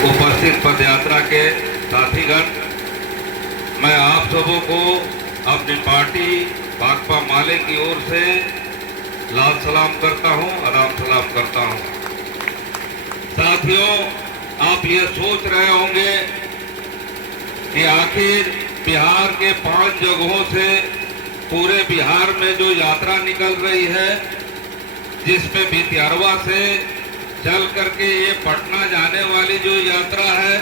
उपस्थित पदयात्रा के साथीगण, मैं आप सबों को अपनी पार्टी भाकपा माले की ओर से लाल सलाम करता हूं, आदाब सलाम करता हूं। साथियों, आप ये सोच रहे होंगे कि आखिर बिहार के 5 जगहों से पूरे बिहार में जो यात्रा निकल रही है, जिसमें भितियारवा से चल करके ये पटना जाने वाली जो यात्रा है,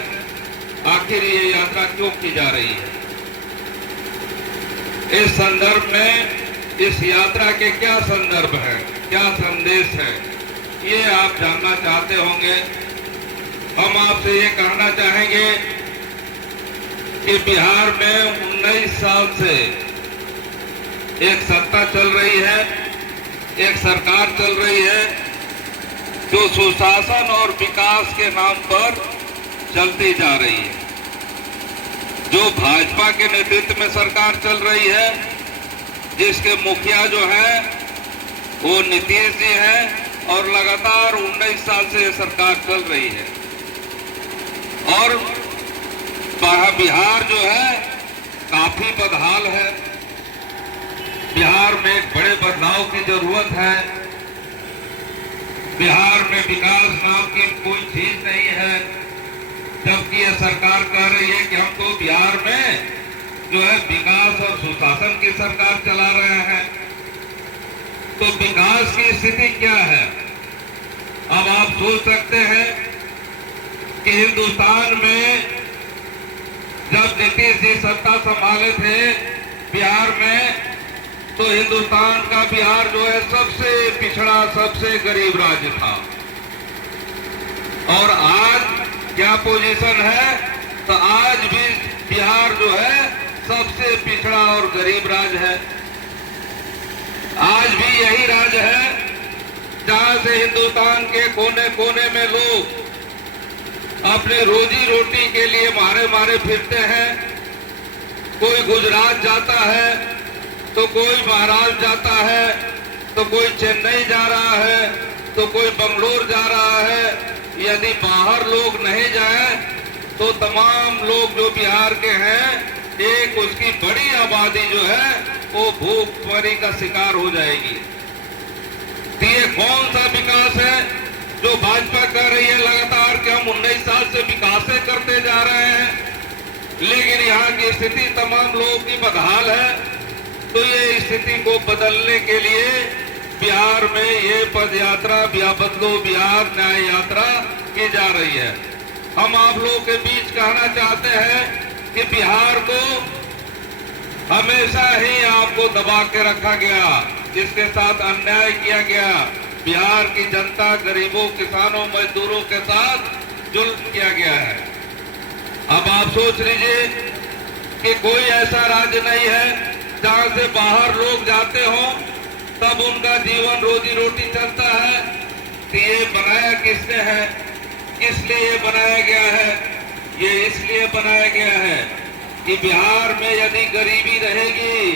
आखिर ये यात्रा क्यों की जा रही है? इस संदर्भ में इस यात्रा के क्या संदर्भ है, क्या संदेश है, ये आप जानना चाहते होंगे। हम आपसे ये कहना चाहेंगे कि बिहार में 19 साल से एक सत्ता चल रही है, एक सरकार चल रही है जो सुशासन और विकास के नाम पर चलती जा रही है। जो भाजपा के नेतृत्व में सरकार चल रही है, जिसके मुखिया जो है वो नीतीश जी हैं और लगातार 19 साल से ये सरकार चल रही है। और बिहार जो है काफी बदहाल है। बिहार में एक बड़े बदलाव की जरूरत है। बिहार में विकास नाम की कोई चीज नहीं है, जबकि यह सरकार कह रही है कि हम तो बिहार में जो है विकास और सुशासन की सरकार चला रहे हैं। तो विकास की स्थिति क्या है? अब आप सोच सकते हैं कि हिंदुस्तान में जब नीतीश जी सत्ता संभाले थे बिहार में, तो हिंदुस्तान का बिहार जो है सबसे पिछड़ा, सबसे गरीब राज्य था। और आज क्या पोजीशन है? तो आज भी बिहार जो है सबसे पिछड़ा और गरीब राज्य है। आज भी यही राज्य है जहां से हिंदुस्तान के कोने कोने में लोग अपने रोजी रोटी के लिए मारे मारे फिरते हैं। कोई गुजरात जाता है, तो कोई महाराष्ट्र जाता है, तो कोई चेन्नई जा रहा है, तो कोई बंगलोर जा रहा है। यदि बाहर लोग नहीं जाए तो तमाम लोग जो बिहार के हैं, एक उसकी बड़ी आबादी जो है वो भूखमरी का शिकार हो जाएगी। तो ये कौन सा विकास है जो भाजपा कर रही है लगातार कि हम 19 साल से विकास करते जा रहे हैं, लेकिन यहाँ की स्थिति तमाम लोगों की बदहाल है। तो ये स्थिति को बदलने के लिए बिहार में ये पद यात्रा बदलो बिहार न्याय यात्रा की जा रही है। हम आप लोगों के बीच कहना चाहते हैं कि बिहार को हमेशा ही आपको दबा के रखा गया, जिसके साथ अन्याय किया गया। बिहार की जनता, गरीबों, किसानों, मजदूरों के साथ जुल्म किया गया है। अब आप सोच लीजिए कि कोई ऐसा राज्य नहीं है जहां से बाहर लोग जाते हों तब उनका जीवन रोजी रोटी चलता है। कि ये बनाया किसने है, किस लिए ये बनाया गया है? ये इसलिए बनाया गया है कि बिहार में यदि गरीबी रहेगी,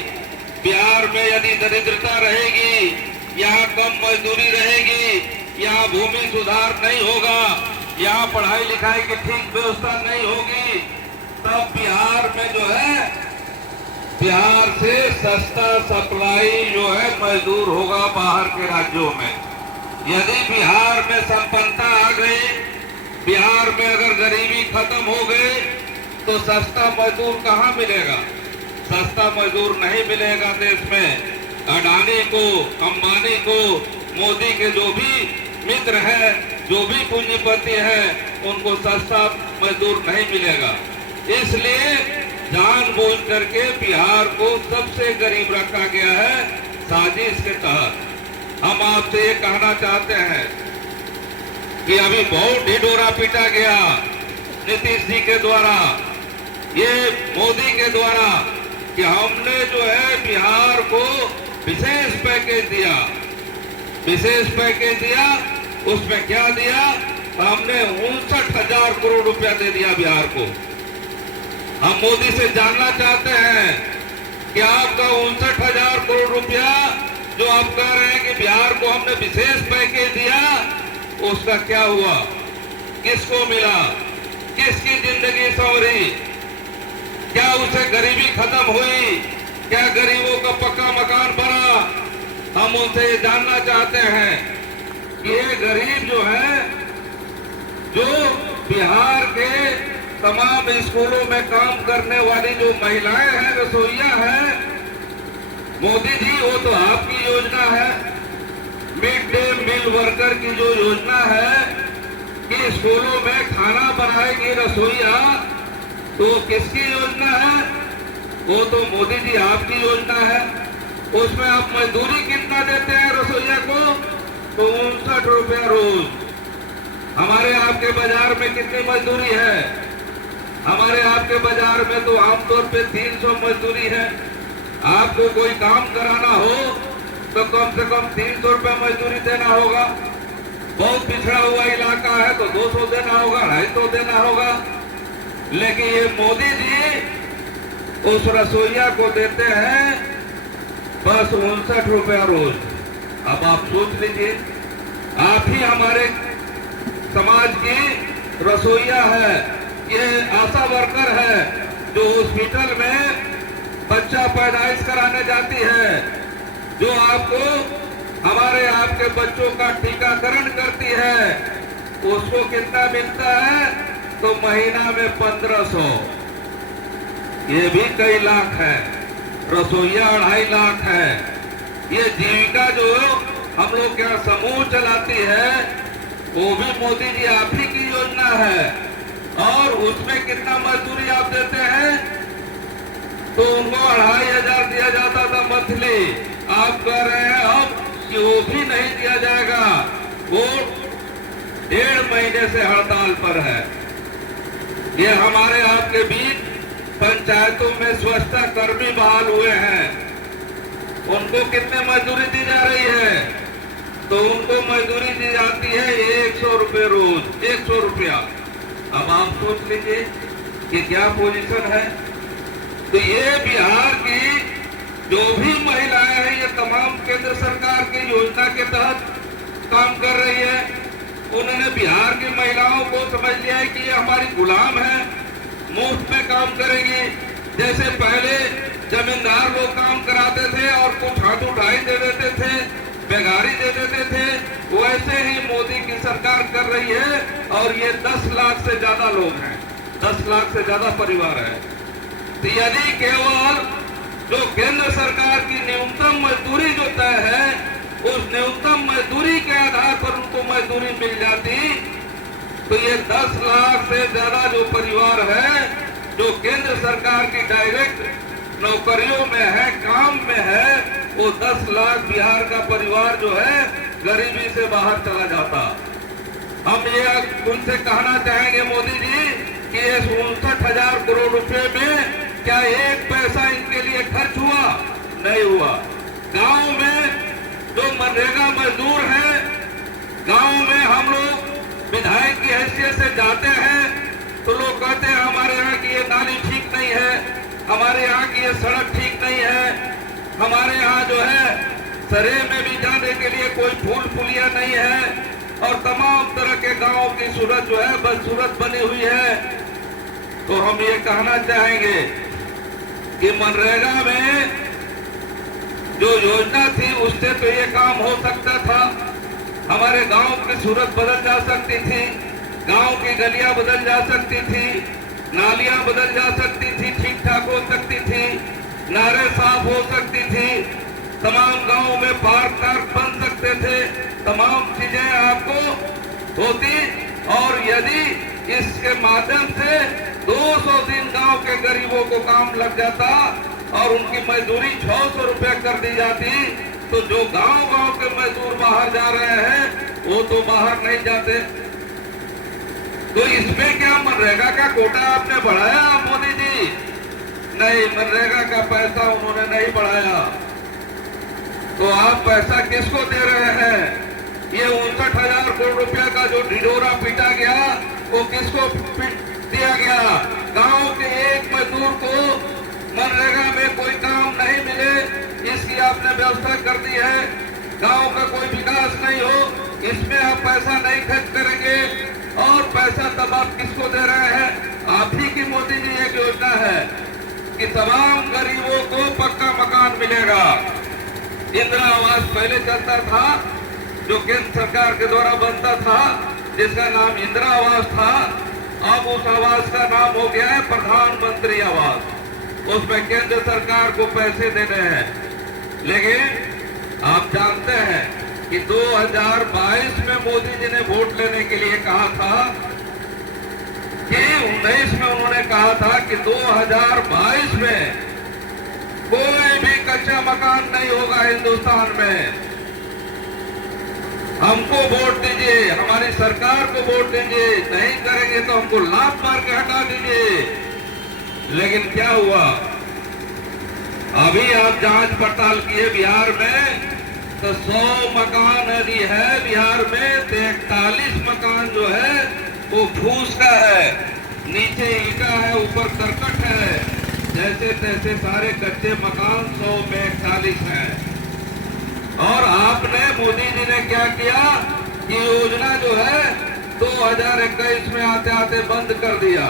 बिहार में यदि दरिद्रता रहेगी, यहाँ कम मजदूरी रहेगी, यहाँ भूमि सुधार नहीं होगा, यहाँ पढ़ाई लिखाई की ठीक व्यवस्था नहीं होगी, तब बिहार में जो है बिहार से सस्ता सप्लाई जो है मजदूर होगा बाहर के राज्यों में। यदि बिहार में संपन्नता आ गई, बिहार में अगर गरीबी खत्म हो गई, तो सस्ता मजदूर कहाँ मिलेगा? सस्ता मजदूर नहीं मिलेगा देश में। अडानी को, अंबानी को, मोदी के जो भी मित्र हैं, जो भी पूंजीपति हैं, उनको सस्ता मजदूर नहीं मिलेगा। इसलिए जानबूझ करके बिहार को सबसे गरीब रखा गया है साजिश के तहत। हम आपसे ये कहना चाहते हैं कि अभी बहुत ढिढोरा पीटा गया नीतीश जी के द्वारा, ये मोदी के द्वारा, कि हमने जो है बिहार को विशेष पैकेज दिया। विशेष पैकेज दिया, उसमें क्या दिया? हमने 59,000 करोड़ रुपया दे दिया बिहार को। हम मोदी से जानना चाहते हैं कि आपका 59,000 करोड़ रुपया जो आप कह रहे हैं कि बिहार को हमने विशेष पैकेज दिया, उसका क्या हुआ? किसको मिला? किसकी जिंदगी संवरी? क्या उसे गरीबी खत्म हुई? क्या गरीबों का पक्का मकान बना? हम उनसे ये जानना चाहते हैं कि ये गरीब जो है, जो बिहार के तमाम स्कूलों में काम करने वाली जो महिलाएं हैं, रसोइया हैं, मोदी जी वो तो आपकी योजना है। मिड डे मील वर्कर की जो योजना है कि स्कूलों में खाना बनाएगी रसोइया, तो किसकी योजना है? वो तो मोदी जी आपकी योजना है। उसमें आप मजदूरी कितना देते हैं रसोइया को? तो 59 रुपया रोज। हमारे आपके बाजार में कितनी मजदूरी है? हमारे आपके बाजार में तो आमतौर पे 300 मजदूरी है। आपको कोई काम कराना हो तो कम से कम 300 रुपया मजदूरी देना होगा। बहुत पिछड़ा हुआ इलाका है तो 200 देना होगा, 250 देना होगा। लेकिन ये मोदी जी उस रसोइया को देते हैं बस 59 रुपया रोज। अब आप सोच लीजिए, आप ही हमारे समाज की रसोइया है, ये आशा वर्कर है जो हॉस्पिटल में बच्चा पैदाइश कराने जाती है, जो आपको हमारे आपके बच्चों का टीकाकरण करती है। उसको कितना मिलता है? तो महीना में 1500। ये भी कई लाख है। रसोइया 2.5 लाख है। ये जीविका जो हम लोग क्या समूह चलाती है, वो भी मोदी जी आप ही की योजना है। और उसमें कितना मजदूरी आप देते हैं? तो उनको 2500 दिया जाता था मंथली। आप कह रहे हैं अब कि वो भी नहीं दिया जाएगा। वो 1.5 महीने से हड़ताल पर है। ये हमारे आपके बीच पंचायतों में स्वच्छता कर्मी बहाल हुए हैं। उनको कितने मजदूरी दी जा रही है? तो उनको मजदूरी दी जाती है 100 रुपये रोज, 100 रुपया। अब आप सोच लीजिए कि क्या पोजीशन है। तो ये बिहार की जो भी महिलाएं हैं, ये तमाम केंद्र सरकार की योजना के तहत काम कर रही है। उन्होंने बिहार की महिलाओं को समझ लिया है कि ये हमारी गुलाम है, मुफ्त में काम करेंगी। जैसे पहले जमींदार लोग काम कराते थे और कुछ हाथ उठाई दे देते थे, बेगारी दे देते थे, वैसे ही मोदी की सरकार कर रही है। और ये 10 लाख से ज्यादा लोग हैं, 10 लाख से ज्यादा परिवार है। तो यदि केवल जो केंद्र सरकार की न्यूनतम मजदूरी जो तय है, उस न्यूनतम मजदूरी के आधार पर उनको मजदूरी मिल जाती, तो ये 10 लाख से ज्यादा जो परिवार है, जो केंद्र सरकार की डायरेक्ट नौकरियों में है, काम में है, वो 10 लाख बिहार का परिवार जो है गरीबी से बाहर चला जाता। हम ये उनसे कहना चाहेंगे मोदी जी कि इस 59,000 करोड़ रुपए में क्या एक पैसा इनके लिए खर्च हुआ? नहीं हुआ। गांव में जो मनरेगा मजदूर हैं, गांव में हम लोग विधायक की हैसियत से जाते हैं तो लोग कहते हैं हमारे यहाँ की ये नाली ठीक नहीं है, हमारे यहाँ की ये सड़क ठीक नहीं है, हमारे यहाँ जो है सरे में भी जाने के लिए कोई फूल पुलिया नहीं है, और तमाम तरह के गांवों की सूरत जो है बदसूरत बनी हुई है। तो हम ये कहना चाहेंगे कि मनरेगा में जो योजना थी उससे तो ये काम हो सकता था। हमारे गांव की सूरत बदल जा सकती थी, गांव की गलियां बदल जा सकती थी, नालियां बदल जा सकती थी, ठीक ठाक हो सकती थी, नारे साफ हो सकती थी, तमाम गांवों में पार्क बन सकते थे, तमाम चीजें आपको होती। और यदि इसके माध्यम से 200 दिन गांव के गरीबों को काम लग जाता और उनकी मजदूरी 600 रुपया कर दी जाती, तो जो गांव के मजदूर बाहर जा रहे हैं वो तो बाहर नहीं जाते। तो इसमें क्या मनरेगा का कोटा आपने बढ़ाया मोदी जी? नहीं, मनरेगा का पैसा उन्होंने नहीं बढ़ाया। तो आप पैसा किसको दे रहे हैं? ये 59,000 करोड़ रुपया का जो ढिढोरा पीटा गया, वो किसको दिया गया? गांव के एक मजदूर को मनरेगा में कोई काम नहीं मिले, इसकी आपने व्यवस्था कर दी है। गांव का कोई विकास नहीं हो, इसमें आप पैसा नहीं खर्च करेंगे। और पैसा तब आप किसको दे रहे हैं? है कि तमाम गरीबों को पक्का मकान मिलेगा। इंदिरा आवास पहले चलता था, जो केंद्र सरकार के द्वारा बनता था, जिसका नाम इंदिरा आवास था। अब उस आवास का नाम हो गया है प्रधानमंत्री आवास। उसमें केंद्र सरकार को पैसे देने हैं। लेकिन आप जानते हैं कि 2022 में मोदी जी ने वोट लेने के लिए कहा था कि 19 में उन्होंने कहा था कि 2022 में कोई भी कच्चा मकान नहीं होगा हिंदुस्तान में। हमको वोट दीजिए, हमारी सरकार को वोट दीजिए, नहीं करेंगे तो हमको लात मार के हटा दीजिए। लेकिन क्या हुआ? अभी आप जांच पड़ताल किए बिहार में तो 100 मकान यदि है बिहार में तो 41 मकान जो है वो फूस का है, नीचे ईटा है, ऊपर करकट है। जैसे तैसे सारे कच्चे मकान 100 में 41 है। और आपने, मोदी जी ने क्या किया कि योजना जो है 2021 में आते आते बंद कर दिया।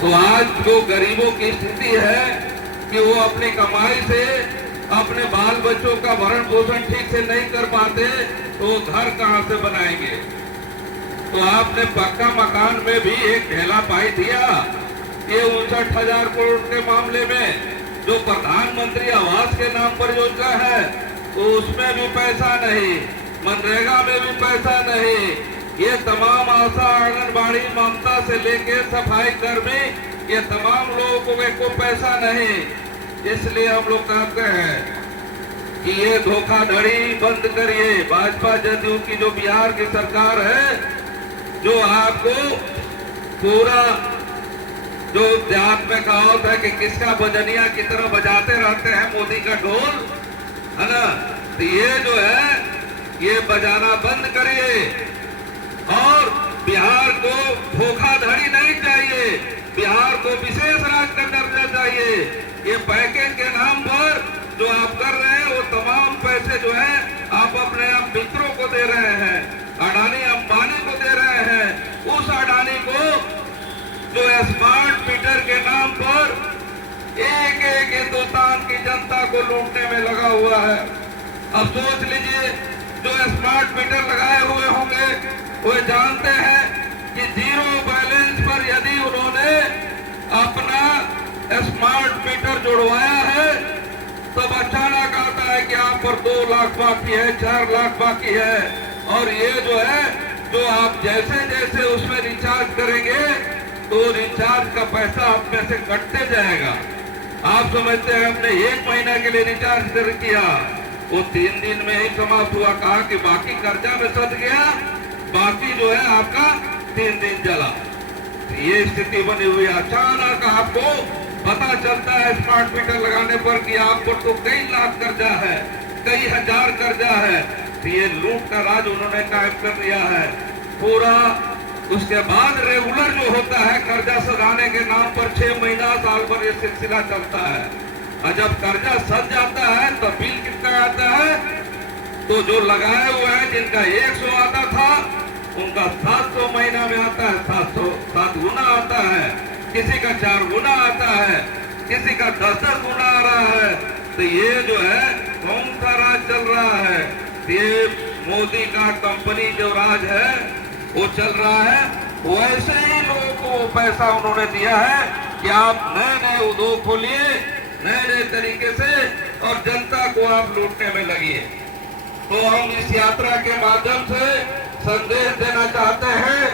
तो आज जो गरीबों की स्थिति है कि वो अपनी कमाई से अपने बाल बच्चों का भरण पोषण ठीक से नहीं कर पाते, तो घर कहां से बनाएंगे? तो आपने पक्का मकान में भी एक ढेला पाई दिया। ये 59,000 करोड़ के मामले में जो प्रधानमंत्री आवास के नाम पर योजना है, तो उसमें भी पैसा नहीं, मनरेगा में भी पैसा नहीं। ये तमाम आशा, आंगनबाड़ी, ममता से लेके सफाई कर्मी, ये तमाम लोगों को पैसा नहीं। इसलिए हम लोग कहते हैं कि ये धोखाधड़ी बंद करिए। भाजपा जदयू की जो बिहार की सरकार है, जो आपको पूरा जो देहात में कहावत है कि किसका बजनिया की तरह बजाते रहते हैं मोदी का ढोल, है ना? तो ये जो है ये बजाना बंद करिए। और बिहार को धोखाधड़ी नहीं चाहिए, बिहार को विशेष राज्य का दर्जा चाहिए। ये पैकेज के नाम पर जो आप कर रहे हैं वो तमाम पैसे जो है आप अपने मित्रों को दे रहे हैं, अडानी अंबानी को दे रहे हैं। उस अडानी को जो स्मार्ट मीटर के नाम पर एक एक हिंदुस्तान की जनता को लूटने में लगा हुआ है। अब सोच लीजिए, जो स्मार्ट मीटर लगाए हुए होंगे वो जानते हैं कि जीरो बैलेंस पर यदि उन्होंने अपना स्मार्ट मीटर जुड़वाया है तो अचानक आता है कि आप पर 2 लाख बाकी है, 4 लाख बाकी है। और ये जो है, जो आप जैसे जैसे उसमें रिचार्ज करेंगे तो रिचार्ज का पैसा आप में से कटते जाएगा। आप समझते हैं हमने 1 महीना के लिए रिचार्ज कर किया, वो 3 दिन में ही समाप्त हुआ। कहा कि बाकी कर्जा में सद गया, बाकी जो है आपका 3 दिन चला। ये स्थिति बनी हुई है। अचानक आपको पता चलता है स्मार्ट मीटर लगाने पर कि आप पर तो कई लाख कर्जा है, कई हजार कर्जा है। तो ये लूट का राज उन्होंने कायम कर दिया है पूरा। उसके बाद रेगुलर जो होता है कर्जा सधाने के नाम पर 6 महीना साल भर ये सिलसिला चलता है। और जब कर्जा सध जाता है तो बिल कितना आता है? तो जो लगाए हुए हैं जिनका 100 आता था उनका 700 महीना में आता है, 7 गुना आता है, किसी का 4 गुना आता है, किसी का 10 गुना आ रहा है। तो ये जो है कौन सा राज चल रहा है? ये मोदी का कंपनी जो राज है वो चल रहा है। वैसे ही लोगों को पैसा उन्होंने दिया है कि आप नए नए उद्योग खोलिए, नए नए तरीके से, और जनता को आप लूटने में लगिए। तो हम इस यात्रा के माध्यम से संदेश देना चाहते हैं,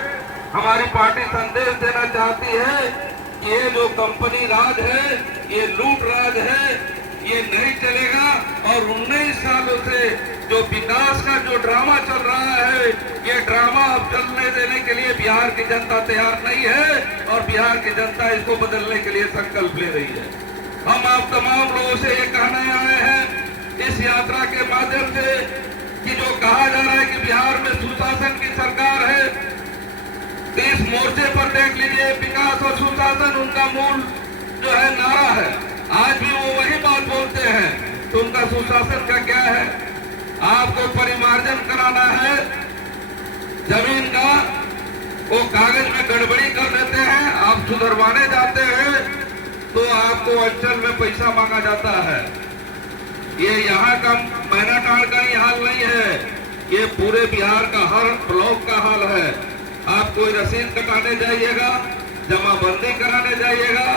हमारी पार्टी संदेश देना चाहती है कि ये जो कंपनी राज है, ये लूट राज है, ये नहीं चलेगा। और 19 सालों से जो विकास का जो ड्रामा चल रहा है, ये ड्रामा अब चलने देने के लिए बिहार की जनता तैयार नहीं है, और बिहार की जनता इसको बदलने के लिए संकल्प ले रही है। हम आप तमाम लोगों से ये कहने आए हैं इस यात्रा के माध्यम से कि जो कहा जा रहा है कि बिहार में सुशासन की सरकार है, तो इस मोर्चे पर देख लीजिए विकास और सुशासन उनका मूल जो है नारा है। आज भी वो वही बात बोलते हैं। तो उनका सुशासन का क्या है? आपको परिमार्जन कराना है जमीन का, वो कागज में गड़बड़ी कर देते हैं, आप सुधरवाने जाते हैं तो आपको अंचल में पैसा मांगा जाता है। ये यहाँ का मैनाटाड़ का ही हाल नहीं है, ये पूरे बिहार का हर ब्लॉक का हाल है। आप कोई रसीद कटाने जाइएगा, जमाबंदी कराने जाइएगा,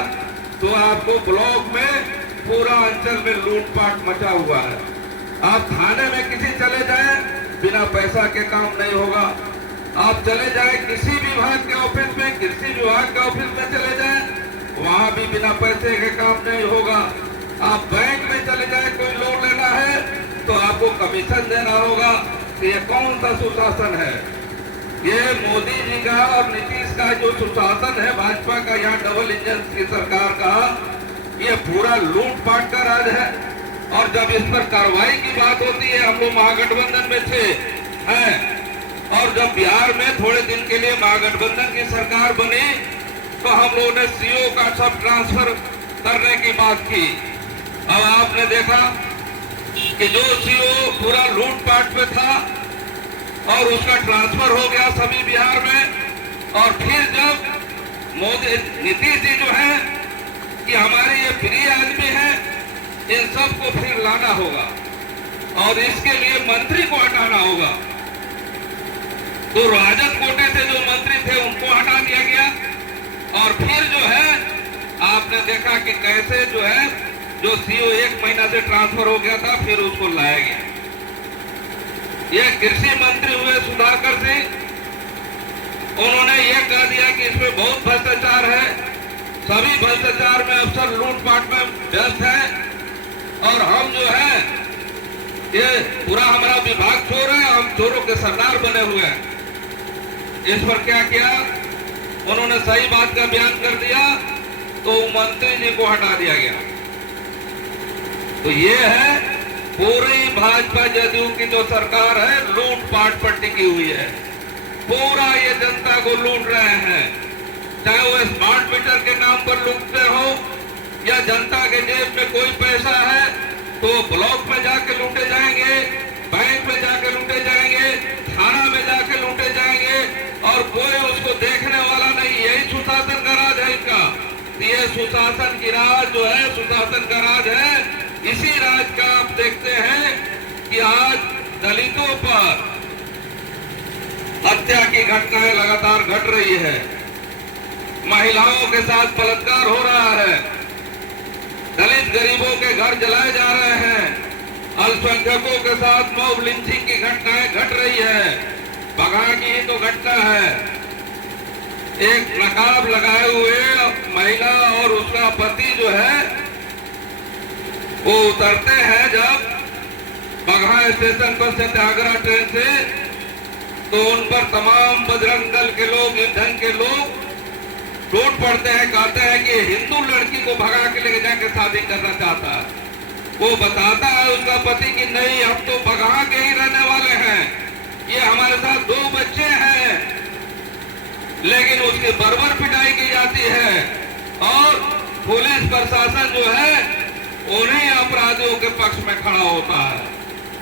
तो आपको ब्लॉक में पूरा अंचल में लूटपाट मचा हुआ है। आप थाने में किसी चले जाए, बिना पैसा के काम नहीं होगा। आप चले जाए किसी विभाग के ऑफिस में, कृषि विभाग के ऑफिस में चले जाए, वहां भी बिना पैसे के काम नहीं होगा। आप बैंक में चले जाए, कोई लोन लेना है तो आपको कमीशन देना होगा। तो ये कौन सा सुशासन है? ये मोदी जी का और नीतीश का जो सुशासन है, भाजपा का यहाँ डबल इंजन की सरकार का, ये पूरा लूटपाट का राज है। और जब इस पर कार्रवाई की बात होती है, हम लोग महागठबंधन में थे हैं, और जब बिहार में थोड़े दिन के लिए महागठबंधन की सरकार बनी तो हम लोगों ने सीओ का सब ट्रांसफर करने की बात की। अब आपने देखा कि जो सीओ पूरा लूटपाट में था और उसका ट्रांसफर हो गया सभी बिहार में। और फिर जब मोदी नीतीश जी जो है कि हमारे ये प्रिय आदमी है, इन सबको फिर लाना होगा और इसके लिए मंत्री को हटाना होगा। तो राजद कोटे से जो मंत्री थे उनको हटा दिया गया और फिर जो है आपने देखा कि कैसे जो है जो सीओ 1 महीना से ट्रांसफर हो गया था, फिर उसको लाया गया। ये कृषि मंत्री हुए सुधाकर सिंह, उन्होंने ये कह दिया कि इसमें बहुत भ्रष्टाचार है, सभी भ्रष्टाचार में अफसर लूटपाट में व्यस्त है और हम जो है ये पूरा हमारा विभाग चोर है, हम चोरों के सरदार बने हुए हैं। इस पर क्या किया, उन्होंने सही बात का बयान कर दिया तो मंत्री जी को हटा दिया गया। तो ये है पूरी भाजपा जदयू की जो सरकार है, लूटपाट पर टिकी हुई है। पूरा ये जनता को लूट रहे हैं, चाहे वो स्मार्ट मीटर के नाम पर लूटते हो या जनता के जेब में कोई पैसा है तो ब्लॉक में जाके लूटे जाएंगे, बैंक में जाके लूटे जाएंगे, थाना में जाके लूटे जाएंगे और कोई उसको देखने वाला नहीं। यही सुशासन का राज है इनका। ये सुशासन की राज जो है, सुशासन का राज है। इसी राज का आप देखते हैं कि आज दलितों पर हत्या की घटनाएं लगातार घट रही है, महिलाओं के साथ बलात्कार हो रहा है, दलित गरीबों के घर जलाए जा रहे हैं, अल्पसंख्यकों के साथ मॉब लिंचिंग की घटनाएं घट रही है। बगहा की ही तो घटना है, एक नकाब लगाए हुए महिला और उसका पति जो है वो उतरते हैं जब बगहा स्टेशन पर सत्याग्रह ट्रेन से, तो उन पर तमाम बजरंग दल के लोग, ईंधन के लोग टूट पड़ते हैं, कहते हैं कि हिंदू लड़की को भगा के लेके जाके शादी करना चाहता है। वो बताता है उसका पति कि नहीं, हम तो बगहा के ही रहने वाले हैं, ये हमारे साथ 2 बच्चे हैं, लेकिन उसकी बर्बर पिटाई की जाती है और पुलिस प्रशासन जो है उन्हीं अपराधियों के पक्ष में खड़ा होता है।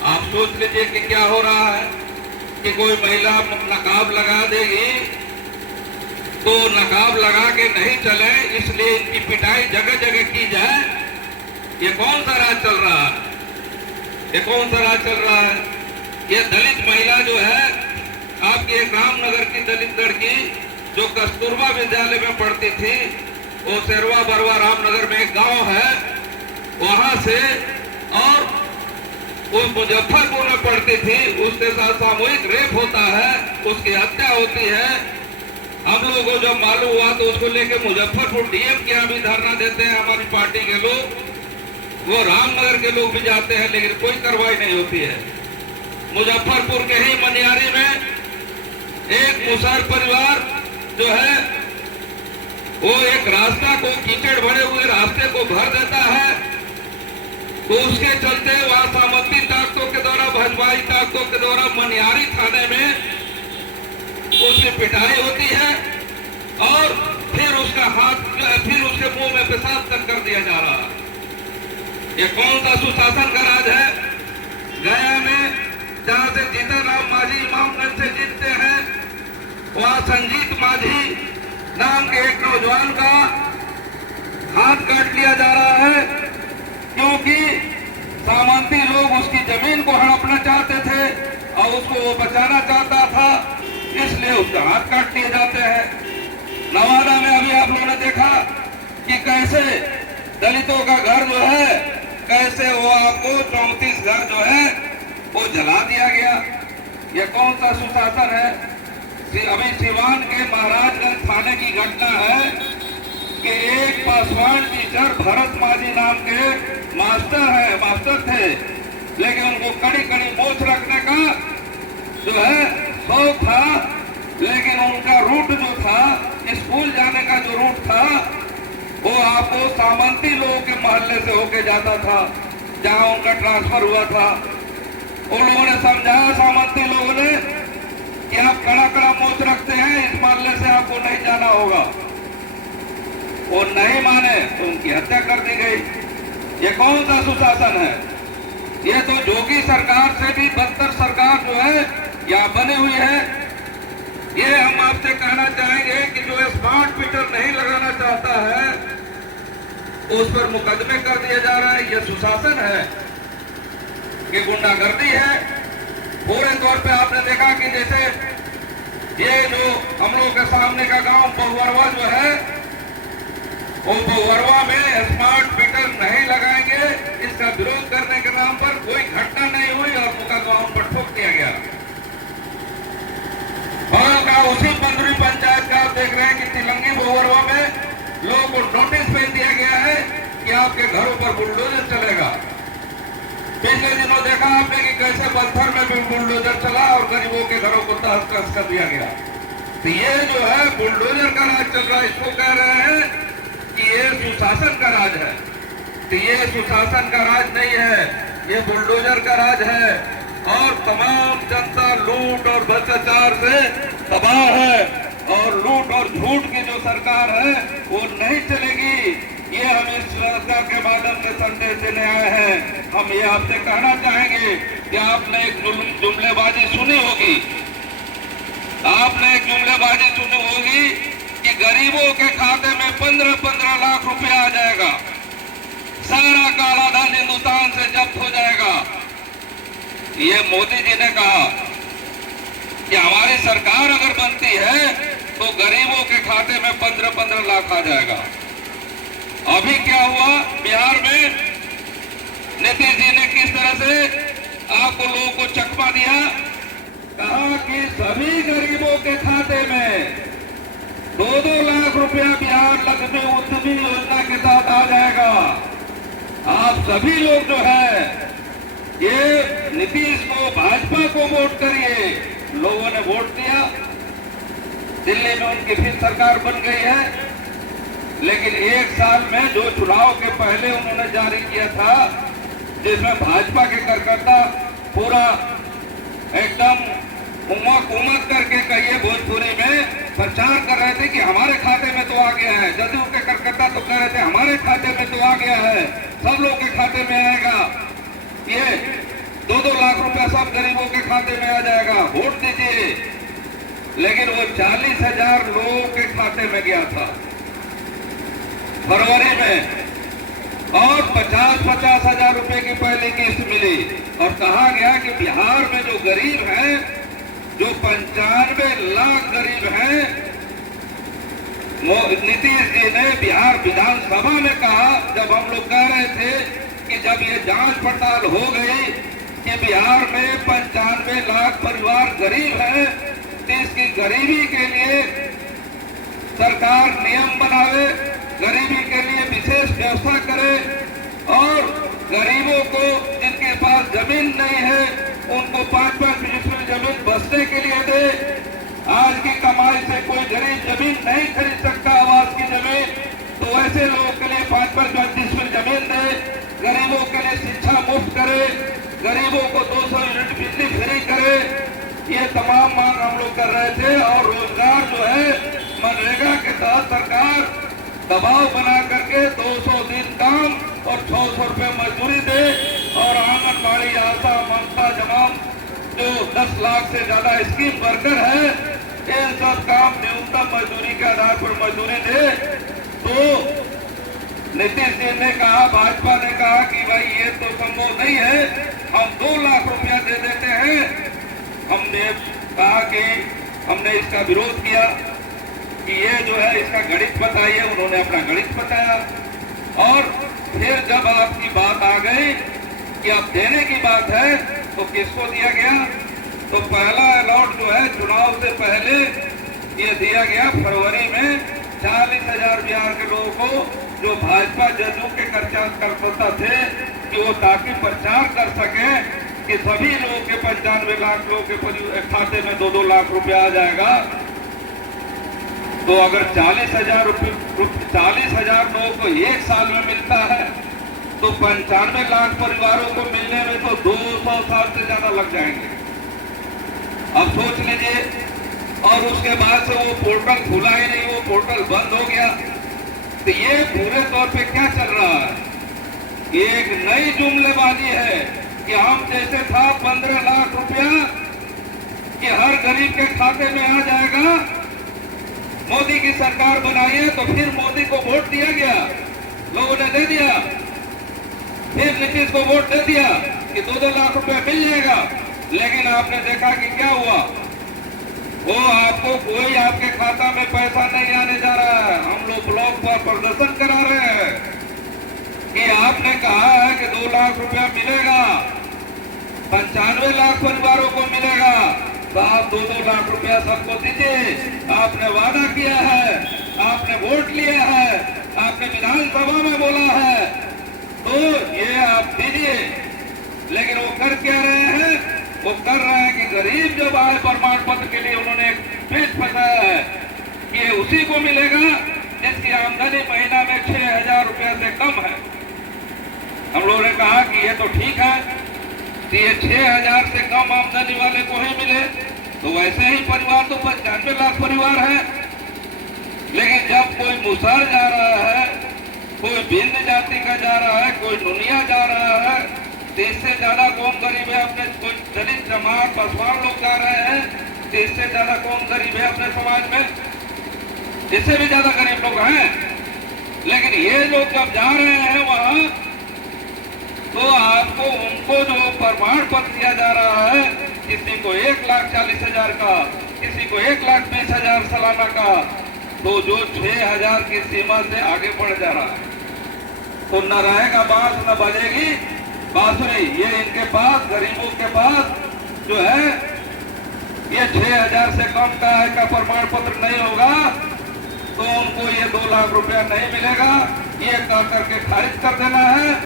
आप सोच लीजिए कि क्या हो रहा है कि कोई महिला नकाब लगा देगी तो नकाब लगा के नहीं चले, इसलिए इनकी पिटाई जगह जगह की जाए। ये कौन सा राज चल रहा है? ये कौन सा राज चल रहा है? ये दलित महिला जो है, आपकी एक रामनगर की दलित लड़की जो कस्तूरबा विद्यालय में पढ़ती थी, वो शेरवा बरवा रामनगर में एक गांव है, वहां से, और वो मुजफ्फरपुर में पढ़ती थी, उसके साथ सामूहिक रेप होता है, उसकी हत्या होती है। हम लोगों को जब मालूम हुआ तो उसको लेके मुजफ्फरपुर डीएम के यहाँ भी धरना देते हैं हमारी पार्टी के लोग, वो रामनगर के लोग भी जाते हैं, लेकिन कोई कार्रवाई नहीं होती है। मुजफ्फरपुर के ही मनियारी में एक मुसहर परिवार जो है वो एक रास्ता को, कीचड़ भरे हुए रास्ते को भर देता है, तो उसके चलते वहां सामंती ताकतों के द्वारा, भजवाई ताकतों के द्वारा मनियारी थाने में उसकी पिटाई होती है और फिर उसका हाथ, फिर उसके मुंह में पेशाब तक कर दिया जा रहा है। ये कौन सा सुशासन का राज है? गया में जहां से जीतन राम मांझी इमामगंज से जीतते हैं, वहां संजीत मांझी नाम के एक नौजवान का लिया जा रहा है, क्योंकि सामंती लोग उसकी जमीन को हड़पना चाहते थे और उसको वो बचाना चाहता था, इसलिए उसका हाथ काट दिए जाते हैं। नवादा में अभी आप लोगों ने देखा कि कैसे दलितों का घर जो है, कैसे वो आपको 34 घर जो है वो जला दिया गया। ये कौन सा सुशासन है? अभी सिवान के महाराजगंज थाने की घटना है कि एक पासवान टीचर भरत माझी नाम के मास्टर थे, लेकिन उनको कड़ी कड़ी मोछ रखने का जो है शौक था, लेकिन उनका रूट जो था, स्कूल जाने का जो रूट था, वो आपको सामंती लोगों के मोहल्ले से होके जाता था, जहां उनका ट्रांसफर हुआ था। उन लोगों ने समझाया, सामंती लोगों ने, कि आप कड़ा कड़ा मोच रखते हैं, इस मोहल्ले से आपको नहीं जाना होगा। वो नहीं माने तो उनकी हत्या कर दी गई। ये कौन सा सुशासन है? ये तो जोगी सरकार से भी बदतर सरकार जो है यहाँ बनी हुई है। ये हम आपसे कहना चाहेंगे कि जो स्मार्ट मीटर नहीं लगाना चाहता है उस पर मुकदमे कर दिए जा रहे हैं। ये सुशासन है, ये गुंडागर्दी है। पूरे तौर पे आपने देखा कि जैसे ये जो हम लोग के सामने का गांव बहुवरवा जो है, वो बहुवरवा में स्मार्ट मीटर नहीं लगाएंगे, इसका विरोध करने के नाम पर कोई घटना नहीं हुई और मुकदमा उन पर ठोक दिया गया। और का उसी पंद्री पंचायत का आप देख रहे हैं कि तिलंगी बहुवरवा में लोगों को नोटिस भेज दिया गया है कि आपके घरों पर बुलडोजर चलेगा। पिछले दिनों देखा आपने कि कैसे पत्थर में भी बुलडोजर चला और गरीबों के घरों को तहस कर दिया गया। तो ये जो है बुलडोजर का राज चल रहा है, इसको कह रहे हैं कि ये सुशासन का राज है। तो ये सुशासन का राज नहीं है, ये बुलडोजर का राज है। और तमाम जनता लूट और भ्रष्टाचार से तबाह है, और लूट और झूठ की जो सरकार है वो नहीं चलेगी। ये हम इस सरकार के माध्यम से संदेश देने आए हैं। हम ये आपसे कहना चाहेंगे कि आपने एक जुमलेबाजी सुनी होगी, आपने एक जुमलेबाजी सुनी होगी कि गरीबों के खाते में 15-15 लाख रुपया आ जाएगा, सारा काला धन हिंदुस्तान से जब्त हो जाएगा। ये मोदी जी ने कहा कि हमारी सरकार अगर बनती है तो गरीबों के खाते में 15-15 लाख आ जाएगा। अभी क्या हुआ बिहार में? नीतीश जी ने किस तरह से आपको लोगों को चकमा दिया, कहा कि सभी गरीबों के खाते में 2-2 लाख रुपया बिहार लक्ष्मी उद्यमी योजना के तहत आ जाएगा। आप सभी लोग जो है ये नीतीश को, भाजपा को वोट करिए। लोगों ने वोट दिया, दिल्ली में उनकी फिर सरकार बन गई है। लेकिन एक साल में जो चुनाव के पहले उन्होंने जारी किया था, जिसमें भाजपा के कार्यकर्ता पूरा एकदम उमक करके कहिए भोजपुरी में प्रचार कर रहे थे कि हमारे खाते में तो आ गया है। जदयू के कार्यकर्ता तो कह रहे थे हमारे खाते में तो आ गया है, सब लोग के खाते में आएगा, ये 2-2 लाख रुपया सब गरीबों के खाते में आ जाएगा, वोट दीजिए। लेकिन वो 40,000 लोगों के खाते में गया था फरवरी में, और 50-50 हजार रुपए की पहली किस्त मिली। और कहा गया कि बिहार में जो गरीब हैं, जो 95 लाख गरीब हैं, नीतीश जी ने बिहार विधानसभा में कहा, जब हम लोग कह रहे थे कि जब ये जांच पड़ताल हो गई कि बिहार में 95 लाख परिवार गरीब है, तो इसकी गरीबी के लिए सरकार नियम बनावे, गरीबी के लिए विशेष व्यवस्था करे, और गरीबों को जिनके पास जमीन नहीं है उनको 5-5 डिसमिल जमीन बसने के लिए दे। आज की कमाई से कोई गरीब जमीन नहीं खरीद सकता, आवास की जमीन, तो ऐसे लोगों के लिए 5-5 डिसमिल जमीन दे। गरीबों के लिए शिक्षा मुफ्त करे, गरीबों को 200 यूनिट बिजली फ्री करे। ये तमाम मांग हम लोग कर रहे थे। और रोजगार जो है मनरेगा के तहत सरकार दबाव बना करके 200 दिन काम और 600 रुपये मजदूरी दे, और आंगनबाड़ी, आशा, ममता, जमाम जो 10 लाख से ज्यादा स्कीम वर्कर है, इन सब काम न्यूनतम मजदूरी के आधार पर मजदूरी दे। तो नीतीश जी ने कहा, भाजपा ने कहा कि भाई ये तो संभव नहीं है, हम 2 लाख रुपया दे देते हैं। हमने कहा कि हमने इसका विरोध किया कि ये जो है इसका गणित बताइए। उन्होंने अपना गणित बताया और फिर जब आपकी बात आ गई कि अब देने की बात है तो किसको दिया गया? तो पहला अलॉट जो है चुनाव से पहले ये दिया गया फरवरी में 40,000 बिहार के लोगों को, जो भाजपा जदयू के कार्यकर्ता थे, कि वो ताकि प्रचार कर सके कि सभी लोगों के 95 लाख लोगों के खाते में 2-2 लाख रुपया आ जाएगा। तो अगर 40,000 लोगों को एक साल में मिलता है तो 95 लाख परिवारों को मिलने में तो 200 साल से ज्यादा लग जाएंगे। अब सोच लीजिए। और उसके बाद से वो पोर्टल खुला ही नहीं, वो पोर्टल बंद हो गया। तो ये पूरे तौर पे क्या चल रहा है? ये एक नई जुमलेबाजी है कि हम जैसे था 15 लाख रुपया कि हर गरीब के खाते में आ जाएगा। मोदी की सरकार बनाइए तो फिर मोदी को वोट दिया गया, लोगों ने दे दिया। फिर नीतीश को वोट दे दिया कि 2-2 लाख रुपया मिल जाएगा। लेकिन आपने देखा कि क्या हुआ? वो आपको कोई आपके खाता में पैसा नहीं आने जा रहा है। हम लोग ब्लॉक पर प्रदर्शन करा रहे हैं कि आपने कहा है कि 2 लाख रुपया मिलेगा, 95 लाख परिवारों को मिलेगा, तो आप 2-2 लाख रुपया सबको दीजिए। आपने वादा किया है, आपने वोट लिया है, आपने विधानसभा में बोला है, तो ये आप दीजिए। लेकिन वो कर क्या रहे हैं? वो कर रहे हैं कि गरीब जो आय प्रमाण पत्र के लिए उन्होंने एक पेज फंसाया है कि उसी को मिलेगा जिसकी आमदनी महीना में 6,000 रुपया से कम है। हम लोगों ने कहा कि ये तो ठीक है कि ये 6,000 से कम आमदनी वाले को ही मिले, तो वैसे ही परिवार तो 95 लाख परिवार है। लेकिन जब कोई मुसहर जा रहा है, कोई भिन्न जाति का जा रहा है, कोई दुनिया जा रहा है, तो इससे ज्यादा कौन गरीब है? अपने कोई दलित जमात पासवान लोग जा रहे हैं, तो इससे ज्यादा कौन गरीब है अपने समाज में? इससे भी ज्यादा गरीब लोग हैं। लेकिन ये लोग जब जा रहे हैं वहां, तो आपको उनको जो प्रमाण पत्र दिया जा रहा है, किसी को 1,40,000 का, किसी को 1,20,000 सालाना का, तो जो 6,000 की सीमा से आगे बढ़ जा रहा है। तो न रहेगा बांस न बजेगी बांसुरी। ये इनके पास, गरीबों के पास जो है ये 6,000 से कम का है का प्रमाण पत्र नहीं होगा तो उनको ये 2 लाख रुपया नहीं मिलेगा। ये कह करके खारिज कर देना है।